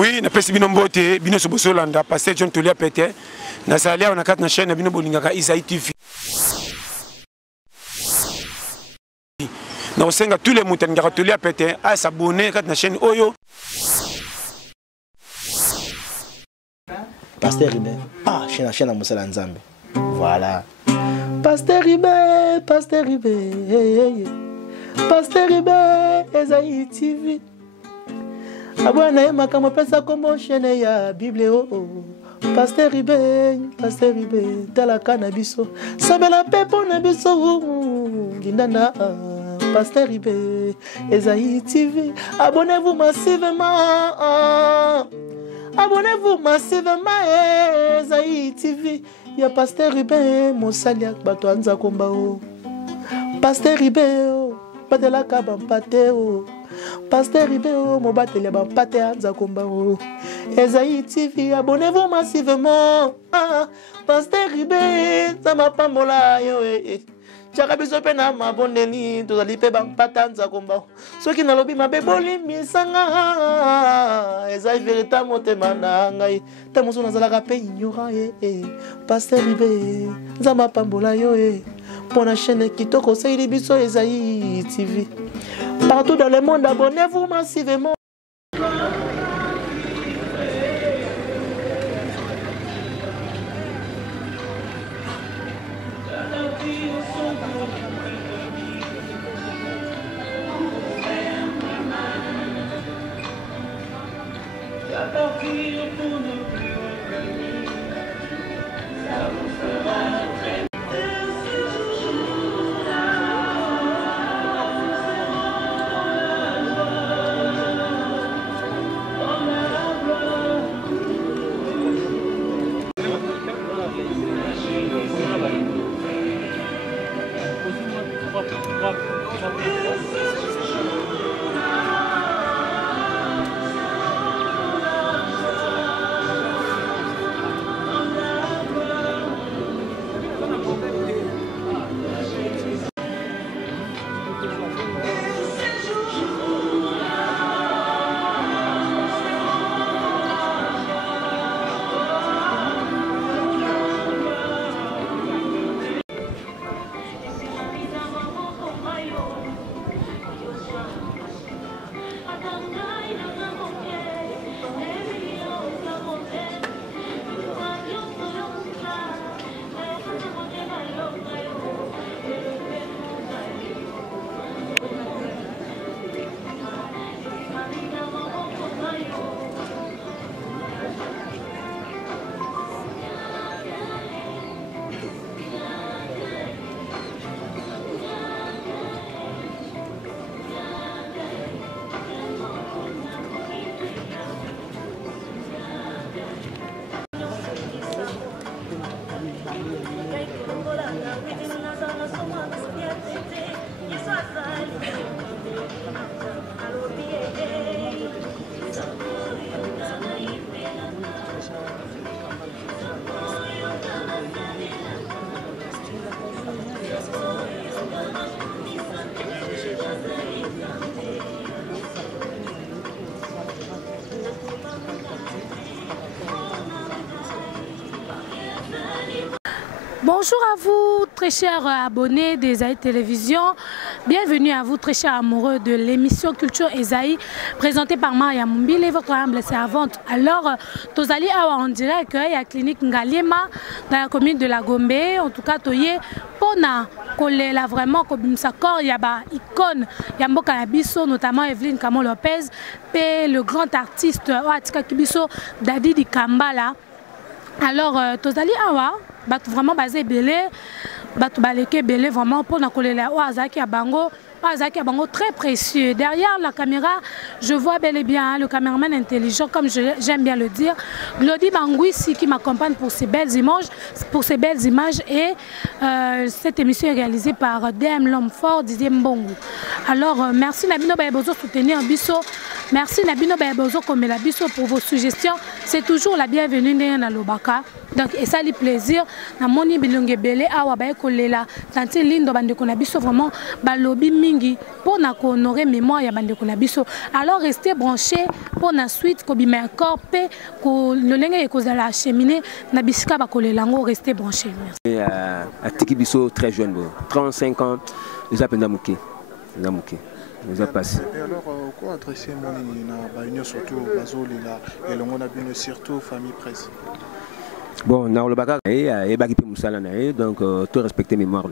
Oui, na pesi bino mbote, bino sobosolanda, pasteur John Tolia Pété. Na salia on a 4 na chaîne bino bolingaka Isaïe TV. Na osenga tous les moutons ngaka Tolia Pété à s'abonner 4 na chaîne Oyo. Pasteur Ribé. Ah, chaîne à Moussala Nzambe. Voilà. Pasteur Ribé, Pasteur Ribé. Pasteur Ribé, Isaïe TV. Abwana ye makamo pesa kombo chaîne ya Bible oh. Pasteur Ribé, talaka na biso. Sabela pepo na biso. Gindana Pasteur Ribé, Isaïe TV. Abonnez-vous massivement. Abonnez-vous massivement Isaïe TV. Ya Pasteur Ribé, Mosaliak bato anza komba oh. Pasteur Ribé, batela ka bampate oh. Pasteur Ribé, mon batele bampate anza komba oh. Isaïe TV, abonnez-vous massivement. Pasteur Ribé, ça m'a pas mola yo eh. Chaka biso pe na mabondeli to zali pe bampate anza komba. Soki na lobi mabe boli misanga. Isaïe véritable motema na ngai. Ta moso na zalaka pe ignorant eh. Pasteur Ribé, ça m'a pas mola yo eh. Pour la chaîne Kitoko, c'est Ibiso Isaïe TV. Partout dans le monde, abonnez-vous massivement. Bonjour à vous, très chers abonnés d'Esaïe Télévision. Bienvenue à vous, très chers amoureux de l'émission Culture Esaïe, présentée par Maria Mumbile, votre humble servante. Alors, Tozali Awa, on dirait qu'il y a la clinique Ngaliema dans la commune de la Gombe. En tout cas, Toye, Pona, Kolela, vraiment, comme ça, il y a une icône, il y a Mboka Bisso, notamment Evelyne Kamo Lopez, et le grand artiste Oatika Kibiso, Dadi Di Kambala. Alors, Tozali Awa, vraiment basé belé, baleke belé vraiment pour na kolela Oazaki à Bango très précieux. Derrière la caméra, je vois bel et bien le caméraman intelligent, comme j'aime bien le dire, Glody Bangouissi, qui m'accompagne pour ces belles images, et cette émission est réalisée par DM L'Homme Fort, Didier Mbongo. Alors merci Nabino Bayebozo soutenir Bisso Merci Nabino Bayabozo comme la biso pour vos suggestions. C'est toujours la bienvenue dans Lobaka. Donc et ça le plaisir. Na moni bilonge belé awa ba ekolela. Tanti lindo bande ko na biso vraiment ba lobby mingi pour na ko honorer mémoire ya bande ko na biso. Alors restez branchés pour la suite ko bima encore pe ko lolenge ko za la cheminée na bisika ba kolela ngo restez branchés. Merci. À Tiki biso très jeune 35 ans, ils appellent Namuke. Nous a passé. Et alors, quoi adresser mon surtout et le surtout famille presse. Bon, dans le bagage, donc tout respecter mémoire.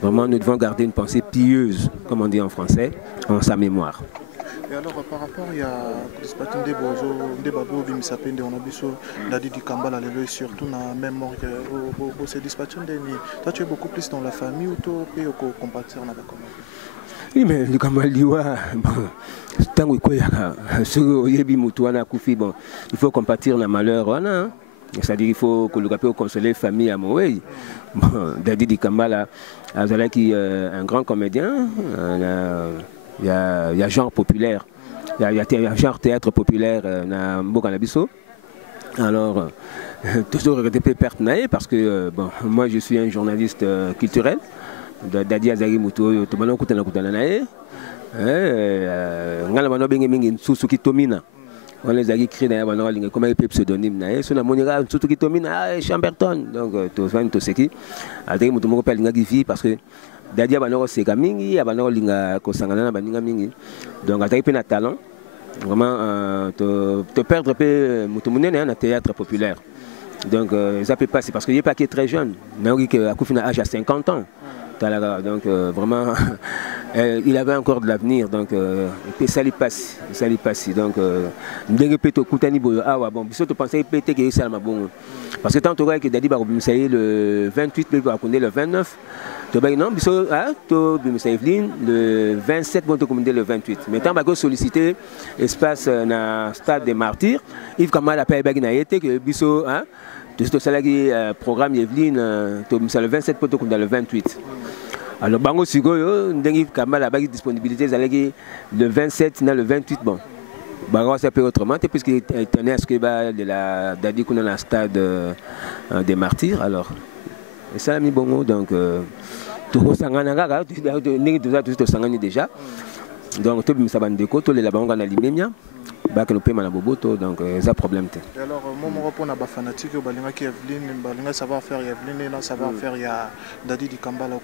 Vraiment, nous devons garder une pensée pieuse, comme on dit en français, en sa mémoire. Et alors, par rapport à dispatch des bozo, des babos, des misapens, des onabiso, d'adi du Kambala, surtout dans la mémoire que ces dispatchs des nuits. Toi, tu es beaucoup plus dans la famille ou tu peux compatir dans la commune? Oui, mais le Kamaliwa, tant que il faut compatir le malheur. C'est-à-dire qu'il faut que le gars consoler la famille à Moé. Dadi di Kambala, qui est un grand comédien. Il y a genre populaire. Il y a genre théâtre populaire dans Mbokanabiso. Alors, toujours regretter perte parce que moi je suis un journaliste culturel. Dadi Azari Muto, Tomano Kutana Kutananae, Ngalabano Bengeming, Susuki Tomina. On les a écrits dans la comme un pseudonyme. Sur la monnaie, Susuki Tomina, Chamberton. Donc, tu vas tout ce qui. Azari Muto Mopel Nagifi parce que Dadi Abanoro Segamingi, Abanoro Linga Kosangana Baninga Mingi. Donc, Azari Pena talent. Vraiment, te perdre Mutomune dans le théâtre populaire. Donc, ça peut passer parce qu'il n'est pas qui est très jeune. Mais il a un âge à 50 ans. Donc vraiment, il avait encore de l'avenir, donc ça lui passe, Donc, parce que tant que Dadi le 28, le 29, le 27, le 28. Mais tant que sollicité espace dans le stade des martyrs, Yves Kamal a payé que Bisso, tout ça qui programme Yveline, le 27 le 28. Alors bango sigoyo ndengi Kamal a disponibilité le 27 le 28 bon. Bango ça peut autrement puisqu'il tenait à ce que de la Dadi qu'on a dans le stade des martyrs alors. Et ça a mis bon donc tout sangana tout sangani déjà. Donc tout ça bande de côté les là-bas on a l'immédiat. Donc c'est un problème. Et alors, moi, je suis fanatique de Evelyne, je savoir faire Evelyne, je savoir faire Dadi di Kambala.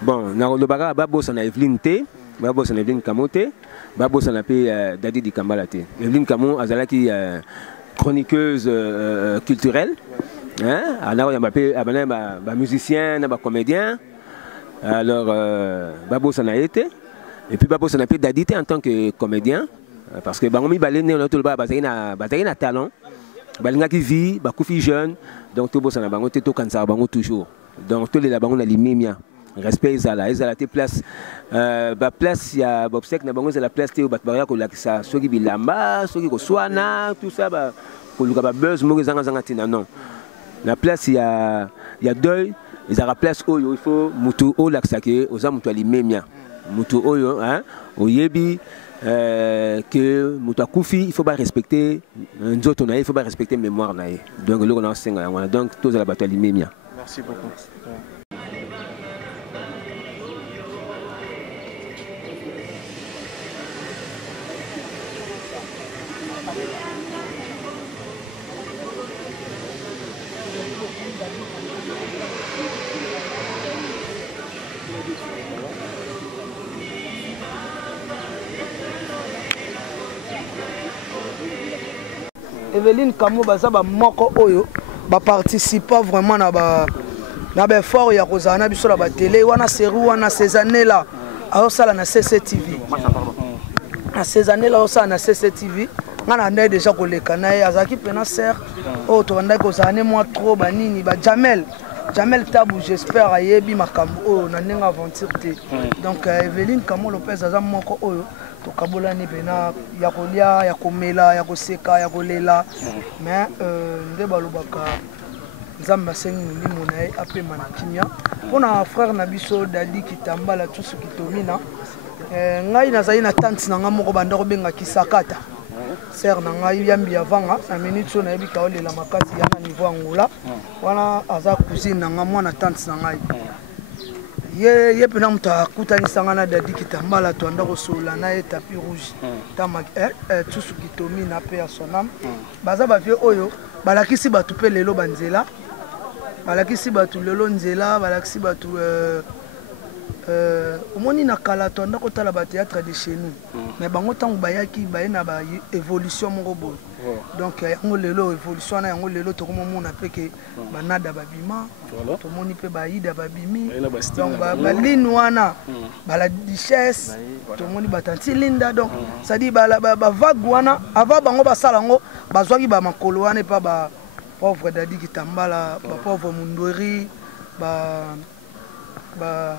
Bon, le baga babo sana Evelyne te, babo sana Evelyne Kamote, babo sana pe Dadi di Kambala te. Evelyne Kamo azala qui chroniqueuse culturelle. Hein? Alors il y a musicien, un comédien. Alors babo sana été et puis babo sana pe Dadi te en tant que comédien. Parce que bangomi balene on tout le bas na talent balinga qui vit ba kufi jeune donc tout bossa na bango te to kansa bango toujours donc tous les la bango na limemia respect ezala te place ba place ya obsèque na bango c'est la place te ba baria ko lakisa soki bilamba soki ko swana tout ça ba ko luka ba buzz mo zanga tina non la place ya deuil ezala place oyo il faut mutu o laksake oza mutu limemia mutu oyo hein oyebi que Moutakufi, il faut pas respecter il faut pas respecter mémoire donc le on a donc tous à la bataille mémia. Merci beaucoup. Evelyne Kamo baza ba moko oyo ba participa vraiment na ba effort ya kozana biso la ba télé wana série wana ces années là alors ça na CCTV na ces années là ça na CCTV ngana ndai déjà koleka na azaki pena ser o to ndai kozana moi trop banini ba Jamel Tabou j'espère ayebi makambo o na ndenga aventure te donc Evelyne Kamo Lopez aza moko oyo to kabolani pena ya kolia ya komela ya koseka ya kolela mais nde balobaka nzamba sengi ndimo na ye apema na kimia pona frère na biso Dadi Kitambala tout ce qui tomina ngai nazali na tante na nga moko banda kobenga Kisakata ser na ngai yambi avanga na minute so na yebi ka olela makasi ya na niveau angula wana aza cousine na nga mwana tante na ngai ye pena mutu akutanisa nga na Dadi Kitambala to anda kosola na ye tapis rouge tusu kitomi na pe ya sonam baza bavie oyo balakisi batu pe lelo banzela balakisi batu lelo nzela balakisi batu omoni na kala to anda kotala ba théâtre de chez nous mais bango tango bayaki baye na ba évolution moko boy donc yango lelo évolution na yango lelo to komo mona pe ke banada babima to moni pe baida babimi donc ba lin wana bala richesse to moni batanti linda donc ça dit ba vague wana avant bango basala ngo bazwaki ba makolo wana pa ba pauvre Dadi Kitambala ba pauvre Mundori ba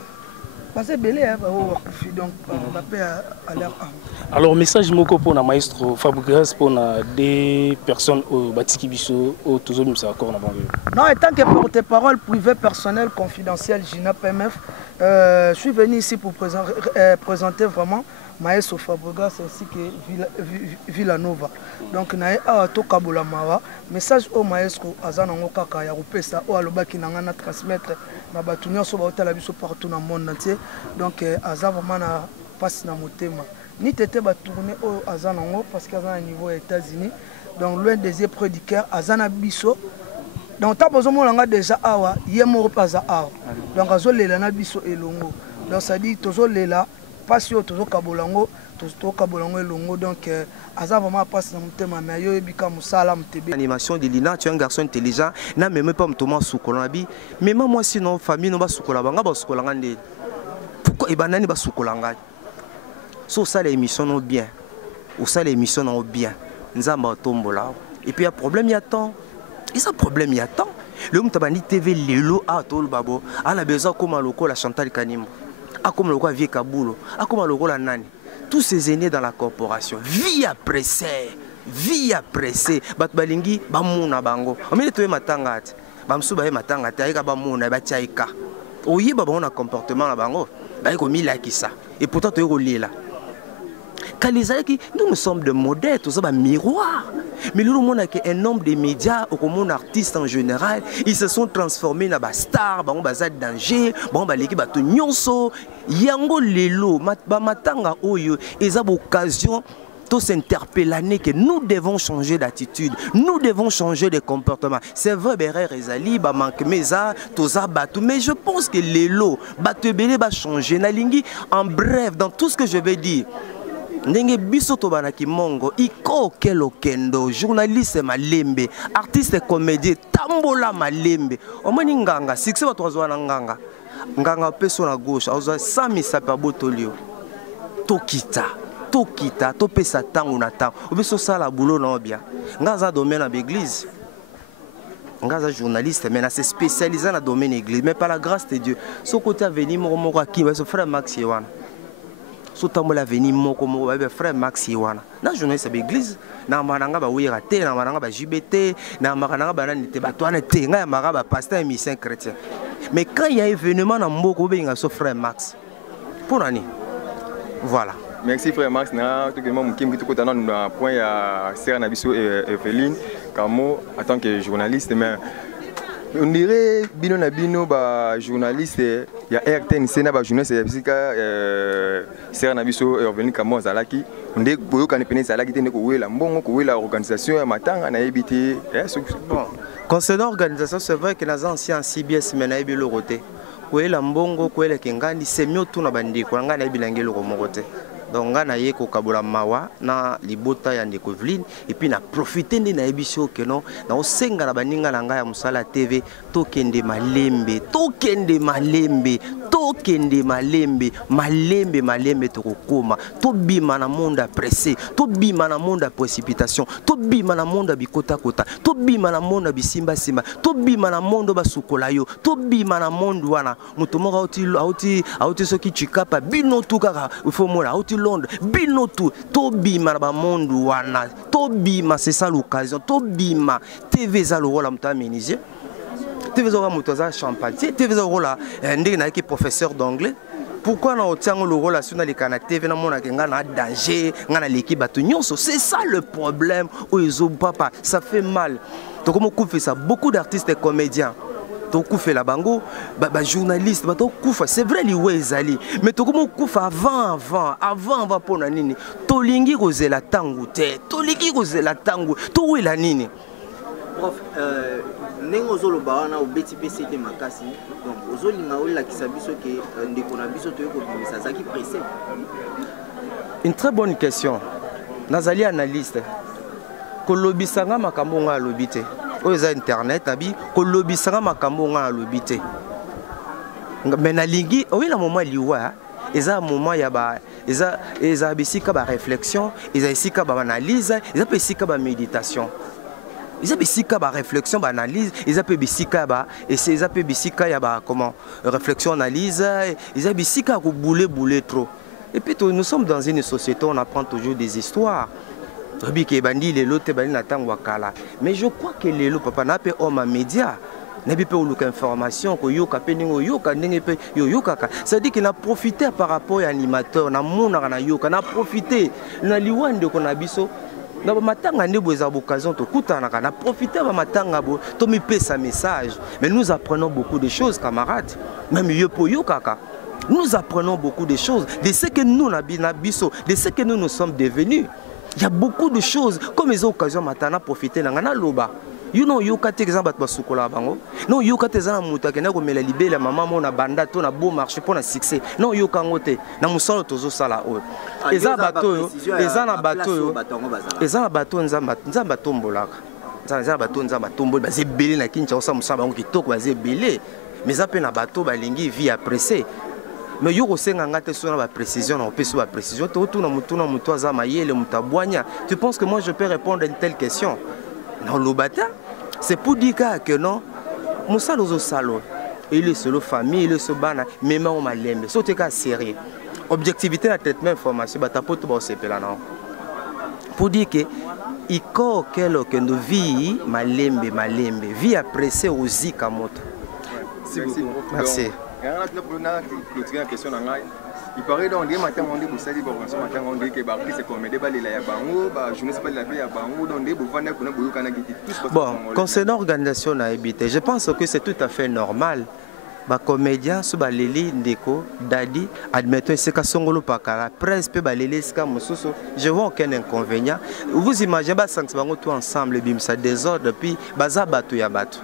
alors message moko pour na maestro Fabregas pour na des personnes au batiki biso au toujours même ça encore na bango. Non, étant que porte-parole privé personnel confidentiel Gina PMF, je suis venu ici pour présenter vraiment maestro Fabregas ainsi que Villanova. Donc nae a to kabola mawa message au maestro azanango kaka ya kopesa o alobaki nanga na transmettre na batu nyonso ba otala biso partout dans le monde entier. Donc aza vraiment na passe na motema ni tete ba tourner au azanango parce que azana niveau aux États-Unis. Donc loin des épreuves du cœur azana biso. Donc ta besoin molanga déjà awa yemo pas awa. Donc azolela na biso elongo. Donc ça dit tozo lela pas yo tozo kabolango to kabolango elongo donc aza vraiment passe na mutema mais yo ebika musala mtebe animation de Lina tu es un garçon intelligent na même pas mtoma sukola bi mais moi sinon famille no ba sukola banga ba sukola ngande pourquoi ebanani ba sukola ngade so ça l'émission no bien ou ça l'émission no bien nzamba tombola et puis il y a problème il y a temps et ça problème il y a temps le mutabani TV lelo a tol babo a la besoin comme loko la Chantal Kanimbo a comme loko vie Kabulo a comme loko la nani tous ces aînés dans la corporation vie pressée bat balingi ba muna bango amile to matanga ati ba msuba ye matanga ati ayika ba muna ba chaika oyi ba bona comportement na bango ba ko milaki ça et pourtant to ko lela Kalizaki, nous sommes des modèles, tout ça, un miroir. Mais le monde a un nombre de médias, au monde artistes en général, ils se sont transformés en stars, en danger, en l'équipe de Nyonso, Yango Lelo, Matanga Oyo, ils ont l'occasion de s'interpeller que nous devons changer d'attitude, nous devons changer de comportement. C'est vrai, Berer Ezali, Manque Meza, Toza Batou, mais je pense que Lelo, Batebele va changer. En bref, dans tout ce que je vais dire, ndenge biso to banaki mongo iko kelo kendo journaliste malembe artiste comédien tambola malembe omoni nganga succès bato azwana nganga peso na gauche azwa 100 misape botolio tokita to pesa tango na tango obiso sala boulot na bien ngaza domaine na l'église ngaza journaliste mais na se spécialisé na domaine église mais par la grâce de Dieu ce côté venu moko aki ba so frère Max Yewana sotambola veni moko ba frère Max Yewana na journaliste l'église na maranga ba wira te na maranga ba JBT na maranga ba nani te batwana te nga ya maranga ba pasteur et mission chrétien mais quand il y a événement na mboko benga so frère Max pour nani voilà. Merci frère Max na tout monde qui me tout dans point ya Sœur Nabiso et Evelyne Kamo en tant que journaliste mais on dirait bino na bino ba journaliste ya RTNC na ba journaliste physica Sœur Nabiso et Evelyne Kamo zalaki ndé boyo kan pene zalaki te ndeko wela mbongo ko wela organisation ya matanga na ebité bon concernant organisation c'est vrai que les anciens CBS mena ebi le roté wela mbongo ko wela kengandi semio tuna bandiko ngana ebi langelo ko mokote donc ngana ye ko kabola mawa na libota ya ndeko Evelyne et puis na profiter ndi na ebisho ke non na osenga na baninga na nga ya Musala TV tokende malembe tokokoma tobima na monde pressé tobima na monde précipitation tobima na monde bikota kota tobima na monde bisimba simba tobima na monde basukola yo tobima na monde wana mutomo auti soki chikapa bino tukaka ifo mona auti Londres bino tu tobima na ba monde wana tobima c'est ça l'occasion tobima TV za le rôle mutaménisé TV za mutoza champagne TV za rôle ndenge na ki professeur d'anglais pourquoi on tient le rôle sur les canaux TV na mona kenga na danger ngana l'équipe batunyoso, c'est ça le problème où ils ont papa, ça fait mal. Donc comment on fait ça, beaucoup d'artistes et comédiens tu fait la bango journaliste c'est vrai les wezali mais tu comment avant pour na nini tolingi kozela tangu te tolingi kozela tangu to la nini prof nengo zolo bawana au BTPC te makasi donc ozolinga ola kisabiso ke ndeko na biso to ko bimisa zaki pressé. Une très bonne question. Nazali analyste kolobisanga makambo nga lobité oza internet abi kolobisanga makambo nga lobité mais na lingi oui na moment liwa eza moment ya ba eza bisika ba réflexion eza bisika ba analyse eza bisika ba méditation eza bisika ba réflexion ba analyse eza bisika ba et c'est eza bisika ya ba comment réflexion analyse eza bisika ko bouler trop et puis nous sommes dans une société on apprend toujours des histoires. Mais je crois que les lots, papa, n'a pas homme à médias, n'a pas eu information que yoka peningo yoka n'engue yoka. Ça dit qu'il a profité par rapport à l'animateur, n'a mona na yoka, n'a profité, n'a liwande qu'on a biso. N'a pas matanga ne boza occasion to kutana n'a profité ba matanga bo to mi paie sa message. Mais nous apprenons beaucoup de choses, camarades. Même yopo yoka. Nous apprenons beaucoup de choses, de ce que nous n'abisso, de ce que nous sommes devenus. Il y a beaucoup de choses, comme les occasions maintenant profiter d'angana loba. You know you kate exemple bat basukola bango. Non you kate za muta kena ko mela libela maman mo na banda to na beau marché pour na succès. Non you kangote na musalo tozo sala o. Eza bato yo, eza na bato yo. Eza na bato nzamba tombolaka. Nzamba bato nzamba tombol ba zebele na kincha osa musaba bango kitoko ba zebele. Mais ça pe na bato ba lingi vie apprécier. Mais yo kosenga ngate sona ba précision na opeso ba précision to tuna mutu azama yele mutabwanya. Tu penses que moi je peux répondre à une telle question? Non lobata, c'est pour dire que non musalo zo salo. Il est solo famille, il est so bana même on malembe. So te ka sérieux. Objectivité na traitement information ba tapoto ba sepela na. Pour dire que iko kelo que no vie malembe vie apprécier aussi kamoto. Merci. Il paraît dans des matins on dit que ça dit bon matin on dit que c'est comme des balles là bango ba jeunesse pas la paix ya bango dans des bovana kuna boyo kana giti tous. Bon, concernant l'organisation na habité, je pense que c'est tout à fait normal. Ba comédien so ba leli ndeko dadi admettons c'est ka songolo pakala presse pe ba leli ska mususu je vois aucun inconvénient. Vous imaginez ba sank bango tout ensemble bimsa désordre puis baza bato ya bato.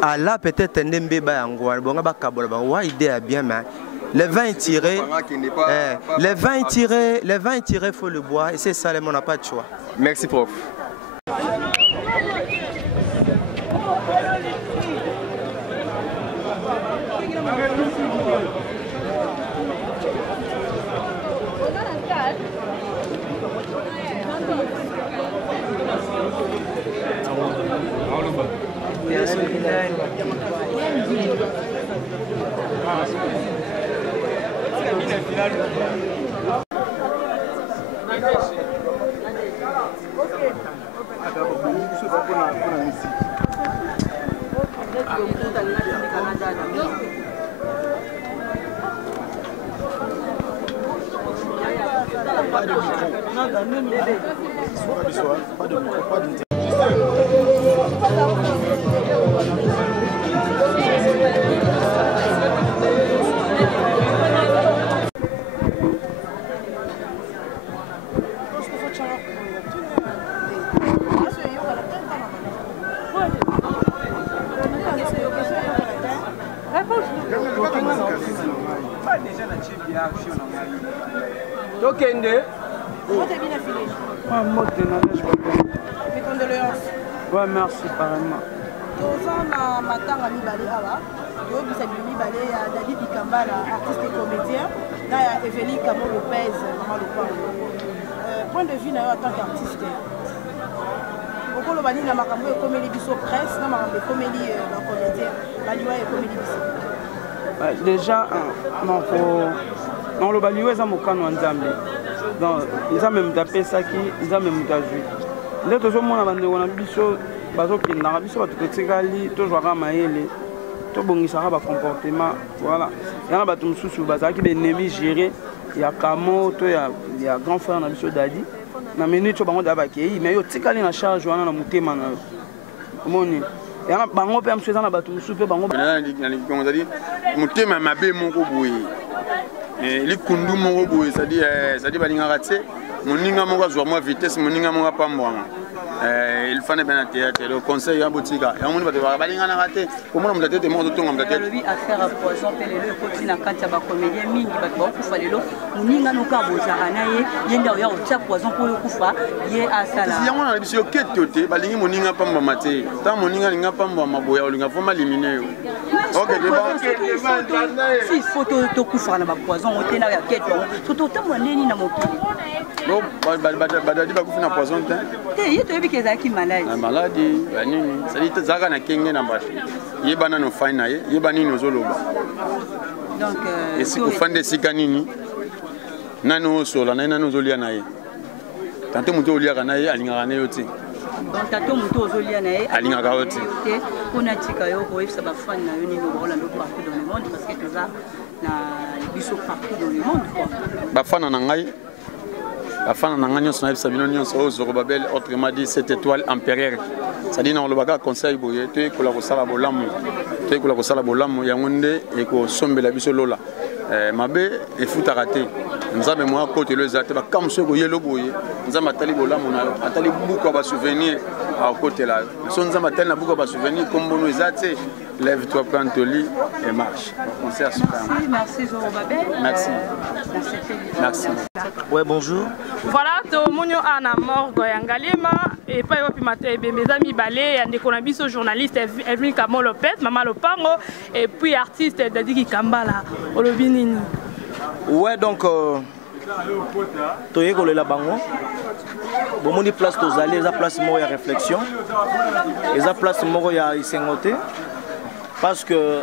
Ah là peut-être ndembe ba yango bonga ba kabola ba wa idée a bien mais les 20 tirés faut le boire et c'est ça on n'a pas de choix. Merci prof. Ouais, merci, apparemment. David Dikambala, artiste et comédien. Là, il y a Evelyne Camo Lopez, point de vue en tant qu'artiste. Pourquoi le bani n'a pas comédie biso presse, n'a pas comédie comédien, baliwa et comédie biso. Déjà, non, le baliwa est un mokano en Zambie. Donc, ils ont même tapé ça qui, ils ont même tapé. Là, tout le monde a dit qu'on a biso, bazo qui n'a pas biso, tout ce qui a dit, tout jouera maïle. tobongisaka bacomportement voilà yana bato mosusu bazalaki baennemi géré ya Kamo to ya grand frère na biso Dadi na minute bango da bakei mais yo tikali na charge wana na motema na yo omoni yana bango pe amso na bato mosusu pe bango motema mabe moko boye likundu moko boye c'est-à-dire balingaka te moninga moko azwa mwa vitesse moninga moko apambwanga il fallait bien théâtre le conseil à boutique ya moni bato balingana raté comment on tête mo to ngam tête lui affaire à poison pelelo ko tina kati ya ba comédien mingi bato ba kufa lelo moninga no ka bozaka na ye yenda ya otia poison ko kufa ye asala si yango na biso ketote balingi moninga pamba mate ta moninga linga pamba maboya olinga foma liminer yo OK si photo to kufa na ba poison otena ya keto surtout to moneni na mokili bon badadi ba kufa na poison te yebi kezaki malade na maladi banini sali zaka na kenge na bashi yebana no fine na ye yebani no zoloba donc esi ko fande sika nini nano sola na nano zolia na ye tante muto olia kana ye alingaka na yo ti donc tato muto ozolia na ye alingaka yo ti kuna tika yo ko efsa ba fan na yo ni no bola ndo partout dans le monde parce que toza na biso partout dans le monde quoi ba fan na ngai afin d'en son Sabino au Zorobabel, autrement dit cette étoile impériale. C'est-à-dire dans le bagage conseil boye, tu es la sala bolamu, tu es la sala bolamu, yangonde et ko sombe la biso lola. Mabe et fout à rater. Nous avons moi côté le zate, ba comme ce boye le boye. Nous avons atali bolamu na, atali beaucoup ba souvenir à côté là. Nous avons atali beaucoup ba souvenir comme nous zate. Lève-toi, prends ton lit et marche. Merci Zorobabel. Merci. Merci. Ouais, bonjour. Voilà, tout le monde a na morgue yangalema et pas yopi maté mes amis balé et ndeko na biso journaliste Evelyne Kamo Lopez, Maman Lopango et puis artiste Dadi Kambala olobinini. Ouais, donc toyé kolela bango. Bon moni place tozali, eza place moko ya réflexion. Eza place moko ya isengote parce que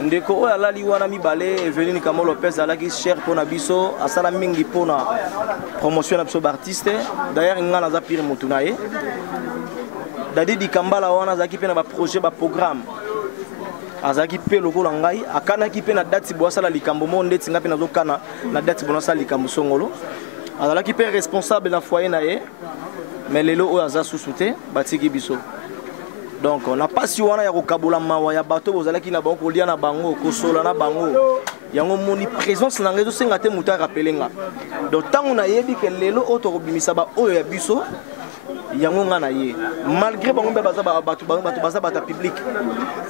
ndeko oyo alali wana mibale Evelyne Kamo Lopez alaki cher mpona biso asala mingi mpona promotion na biso baartiste d'ailleurs nga naza pire motu na ye Dadi Kambala wana azalaki mpe na baprojet baprogramme azalaki mpe lokola ngai akanaki mpe na dati bo asala likambo mo ndeti nga mpe nazokana na dati bo nasala likambo songolo azalaki mpe responsable na foyer na ye mais lelo oyo aza susu te batiki biso. Donc on a pas si wana ya kokabola mawa ya bato bozalaki na bango kolia na bango kosola na bango yango moni présence na ngezo senga te muta rappelenga donc tango na yebi ke lelo auto kobimisa ba oyo ya biso yango nga na ye malgré bango be baza bato baza bata public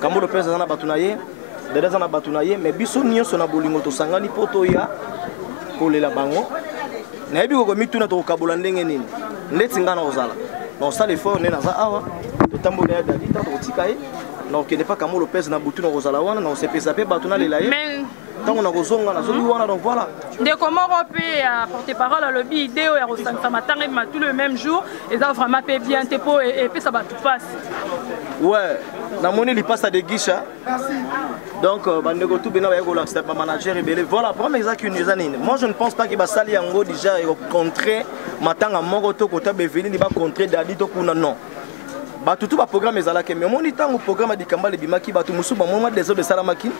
Kamo Lopez na bato na ye Dada na bato na ye mais biso nyonso na bolingo to sangani poto ya kolela bango na yebi ko mituna to kokabola ndenge nini ndeti nga na ozala donc ça l'effort ne naza awa totambola ya Dadi tant kotika ye donc n'est pas Kamo Lopez na butu na kozala wana na osepesa pe bato na lela ye tant on a kozonga na zoli wana donc voilà de comment repé à porter parole à lobby idée ya rosanta matanga ma tout le même jour et ça vraiment pas bien tempo et puis ça va tout passe ouais na moni li passe à des guichets donc bandeko tout bena ba ko la step manager et belé voilà pour exact une année moi je ne pense pas que ba sali yango déjà contrer matanga moko to kota Evelyne ni ba contrer Dadi to kuna non batutu ba programme ezalaka mais moni tango programme di Kambala bimaki batu musu ba moment des autres de salamaki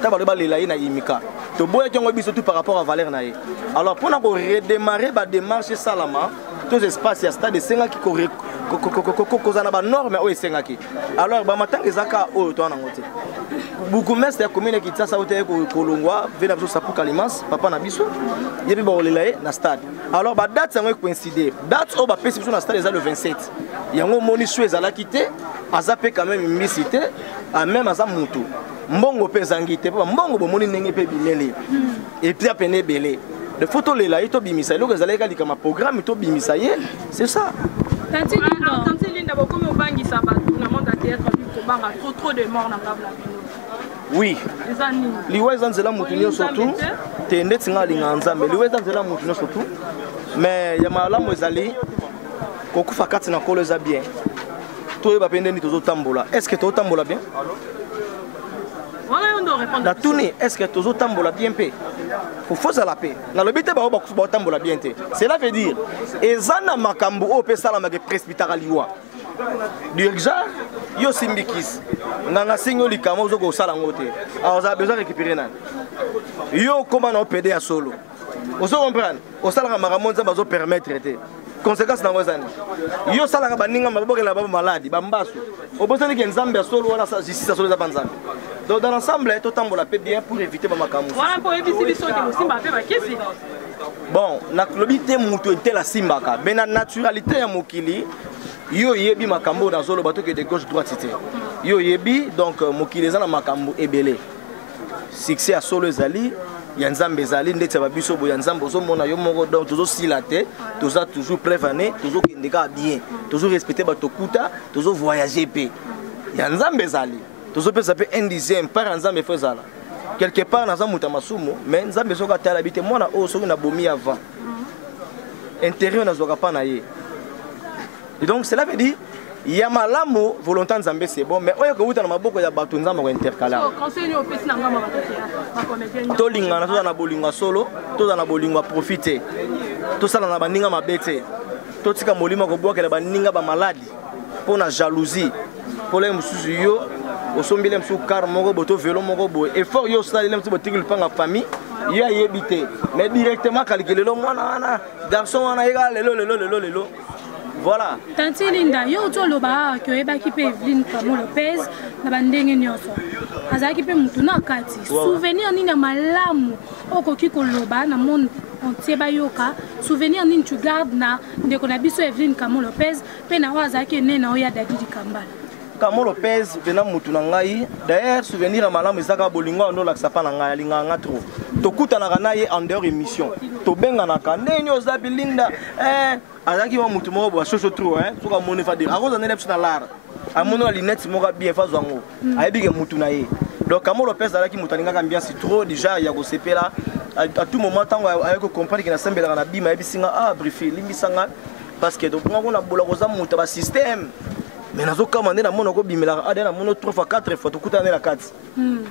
ta ba lela na imika to boya tongo biso tout par rapport à Valère na ye alors pour na ko redémarrer ba démarche salama tous espaces ya stade senga ki ko zana ba norme o senga ki alors ba matanga ezaka o to na ngote beaucoup messe ya commune ki tsasa ote ko kolongwa vena biso sapu kalimas papa na biso yebi ba lela na stade alors ba date sango coïncider date o ba pesi biso na stade le 27 yango moni sou ezalaki te azape quand même misité a même aza mutu mbongo pe zangite pa mbongo bomoni ndenge pe bilele et puis apene belé de photo lela ito bimisa loko ezalaka likama programme to bimisa ye c'est ça tanti linda beaucoup me bangisa ba na monde à théâtre ko banga trop de morts na kabla oui liwe zanzela mutu nyo surtout te ndeti nga linga nzambe liwe zanzela mutu nyo surtout mais ya malamu ezali kokufa kati na kolo eza bien to ba pende ni tozo tambola est-ce que to tambola bien voilà on doit répondre la tournée est-ce que tozo tambola bien pe faut la paix na lobité ba ba tambola bien te cela veut dire ezana makambo o pe sala ma presbytara liwa dirigea yo simbikisi nganga singo likamo ozo ko sala ngote alors ça a besoin récupérer nan yo comment on pédé à solo ozo comprendre o sala nga maramonza bazo permettre té conséquence na ngozani yo sala nga baninga mabokela ba maladi ba mbaso obosani ke nzambe solo wana sa justice solo za banzambe donc dans l'ensemble tout tambola peut bien pour éviter ba makamu voilà pour éviter biso ke simba pe ba kesi bon na lobité muto etela simbaka mais na naturalité ya mokili yo yebi makambo na zolo bato ke de gauche droite cité yo yebi donc mokili za na makambo ebele succès à solo ezali ya nzambe ezali ndetse ba biso bo ya nzambe ozomona yo moko donc tozo silate toza toujours prévané tozo kendeka bien tozo respecter bato kuta tozo voyager pe ya nzambe ezali tozo pesa pe un dixième par nzambe fezala quelque part na za muta masumu mais nzambe soka tala bité mona o soki na bomi avant intérieur na zoka pa na ye. Et donc cela veut dire il y a malamu volonté nzambe c'est bon mais oyo ko wuta na maboko ya bato nzambe ko intercaler conseil au pesi na ngamba bato to lingana to na bolingo solo to na bolingo profiter to sala na baninga mabete to tika molima ko bwakela baninga ba maladi pona jalousie pour mususu yo osombile msu car moko boto vélo moko bo effort yo sala le msu botikil panga famille ya yebité mais directement calculer lo mwana wana garçon wana ega lelo voilà. Tanti Linda, yo to loba que ebaki pe Evelyne Kamo Lopez na bandenge nyonso. Azaki pe mutu na kati. Souvenir nini malamu okoki ko loba na monde entier bayoka. Souvenir nini tu gardes na ndeko na biso Evelyne Kamo Lopez pe na wazaki nena oya Daddy Kambala. Kamo Lopez pena mutu na ngai. D'ailleurs souvenir ya malamu ezaka bolingo ndo lakisa pa na ngai linga nga trop. Tokuta na kana ye en dehors émission. To benga na kana nyo zabi Linda azaki wa mutu moko bwa trop hein soka moni fa dire akoza nele psina lara amono la lunette moko bien fa zango ayebike mutu na ye donc Kamo Lopez alaki mutu alinga bien si trop déjà ya ko sepela à tout moment tango ayeko comprendre que na sembela na bima yebisinga briefer limbisanga parce que donc on a bola koza mutu ba système mais nazo commander na mono ko bimela adena mono 3 fois 4 fois to kuta na la 4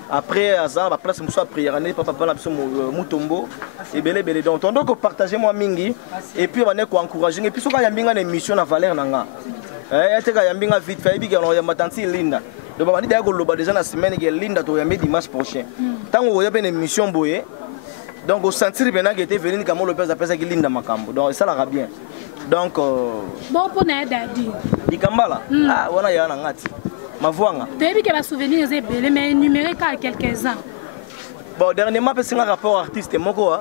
après azala ba place muso prière ne papa na biso mutombo et belé donc on doit partager moi mingi et puis on est ko encourager et puis soka yambinga na émission na valeur nanga eteka yambinga vite fait bika no yamba tanti Linda donc ba ndika ko loba déjà na semaine que Linda to yambe dimanche prochain tango ko yabe na émission boye donc au sentir bien que était venu Kamo Lopez après ça qui Linda makambo donc ça la bien donc bon pour na Daddy Kambala wana ya na ngati mavwanga tebi ke ba souvenirs ebele mais numérique à quelques-uns bon dernièrement pe singa rapport artiste moko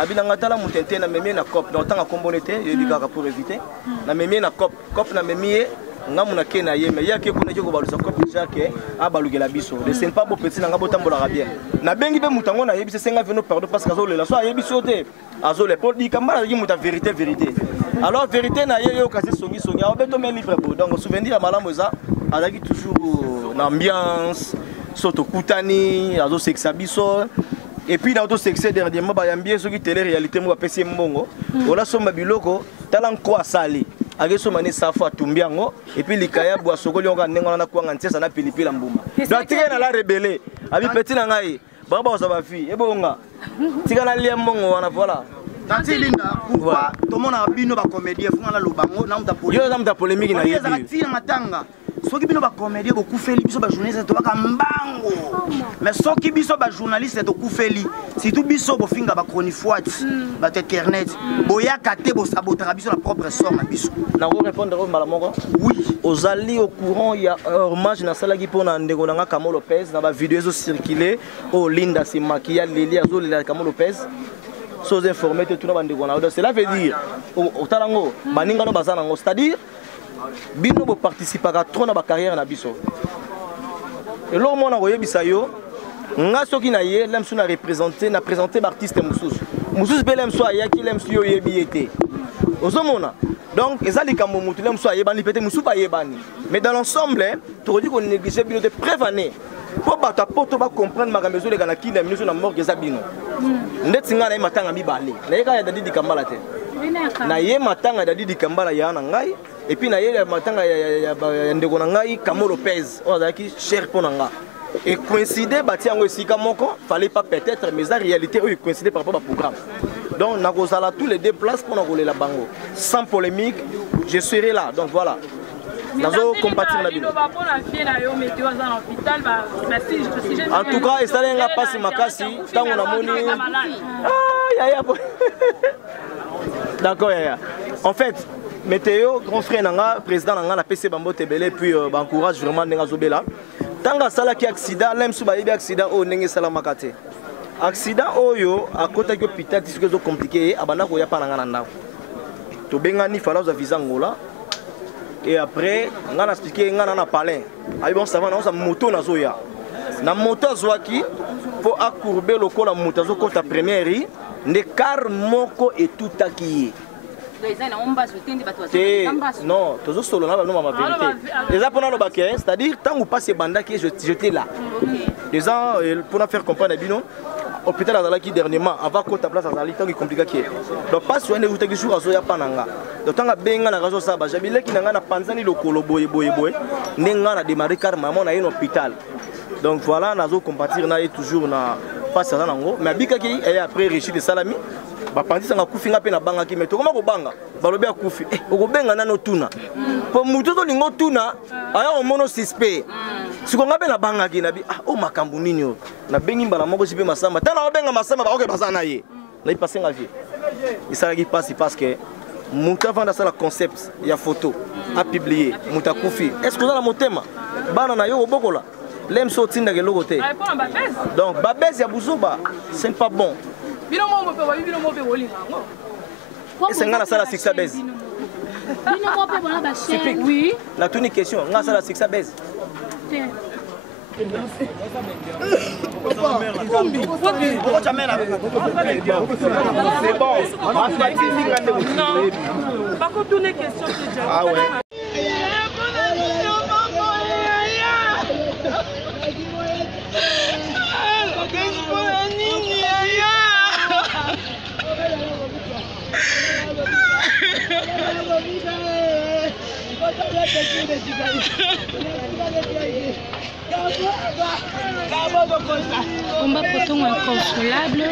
abina ngatala mutente na memie na cop donc tanga kombonete yebika pour éviter na memie na cop na memie ngamuna ke na ye mais yake kuna ko balusa cop jake abalugela biso le c'est pas beau petit na ngabo tambola bien na bengi be mutango na yebise senga veno pardon parce que azolela so ayebiso te azole pour di Kambala yi muta vérité alors vérité na ye yo kasi songi abeto me libre donc souvenir ya malamu za azaki toujours na ambiance soto kutani azo sexa biso et puis dans auto sexe dernièrement ba yambie soki télé réalité mo apesi mbongo ola somba biloko talan ko asali ageso mane safu atumbiango et puis likaya bwa sokoli onga nengo na kwanga ntesa na pilipila mbuma donc tika na la rebelle abi petit na ngai baba osaba fi ebonga tika na lia mbongo wana voilà. Tanti Linda, pourquoi tout le monde a bino ba comédien funa la lobango na muta polémique. Yo na muta polémique na yebi. Yo za matanga. Soki bino ba comédien ko kufeli biso ba journaliste to ba mbango. Mais soki biso ba journaliste to kufeli, surtout biso bo finga ba chronifoite, ba internet, boya kate bo sabotera biso na propre sort na biso. Na ko répondre au malamoko? Oui, ozali au courant il y a hommage na salaki pona ndeko na Kamo Lopez na ba vidéo zo circuler au Linda se maquilla Lili azo la Kamo Lopez. Sans informer tout le monde. Cela veut dire au talango baninga no bazana ngo c'est-à-dire bino bo participer à trop na ba carrière na biso. Et là mon na yebisa yo nga soki na ye lem suna représenter na présenter artiste mususu belem so ayaki lem so yebi été. Ozomona. Donc ezali kambo mutu lem so ayebani peut-être musu ba yebani. Mais dans l'ensemble, tu redis qu'on néglige bino de prévenir. Pour bata poto ba comprendre makambo zo le kana kila minusu na morgue zabino. Ndeti nga na matanga mibale. Na yeka ya Daddy Kambala te. Na ye matanga Daddy Kambala ya na ngai et puis na ye matanga ya ndeko na ngai Kamo Lopez. O azaki cher pona nga. Et coïncider bati yango esika moko, fallait pas peut-être mais la réalité eux coïncider par rapport au programme. Donc na kozala tous les deux places pour na kolela bango. Sans polémique, je serai là. Donc voilà. nazo compatir na bino. En tout cas esalenga pasi makasi tango na moni yaya. D'accord yaya. En fait météo grand frère nanga président nanga na PC Bambo Tebele puis encourage vraiment ndenga zobela. Tanga sala ki accident lem suba yebi accident o ndenge sala makate. Accident oyo akota ki hôpital tisiko zo compliqué abana ko ya pananga na ndako. To benga ni fala za visa ngola. Et après on a expliqué ngana na palin. Ayi bon ça va na moto na zoya. Na moto zwaki pour accourber le col la moto zo kota première ri ne car moko et tout aki. Non, toujours solo na ma vérité. Déjà pendant le bac, c'est-à-dire tant ou pas ces bandas qui j'étais là. Déjà pour faire comprendre bino hôpital à qui dernièrement avant qu'on ta place à Zali tant qui compliqué qui donc pas soigner ou qui jour à zoya pananga donc tant que benga na razo ça ba jabile qui nanga na panzani lokolo boye nenga na démarrer car maman na un hôpital donc voilà nazo compatir na toujours na face à nango mais bika qui et après Richard de Salami ba pandi sanga kufinga pe na banga ki mais to koma ko banga balobi akufi ko benga nano tuna po muto to lingo tuna aya o mono suspect siko ngabe na banga ki na bi o makambu nini o na bengi mbala moko sipe masamba tana o benga masamba ba ko bazana ye na i passer nga vie isala ki passe parce que muta vanda sala concept ya photo a publier muta kufi est-ce que vous avez motema bana na yo obokola l'aime sortir dans le côté donc babès ya buzuba c'est pas bon. C'est nga na sala six base. Oui. La toute question, nga sala six base. C'est bon. Non. Pas qu'on tourne question. Ah ouais. Combat poton inconsolable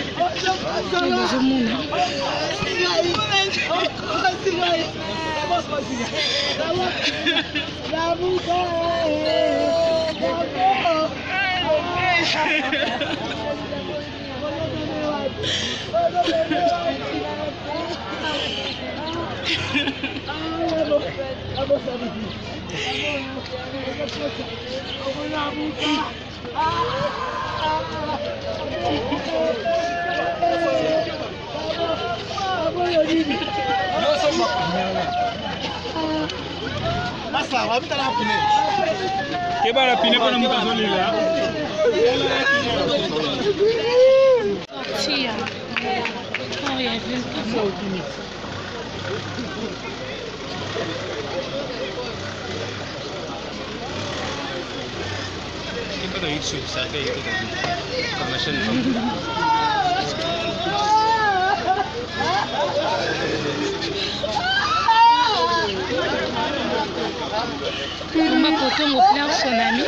Combat poton au plein son ami.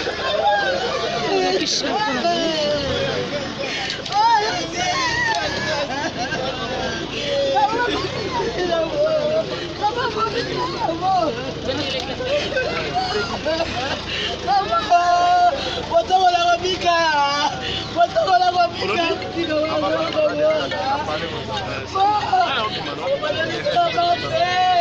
What's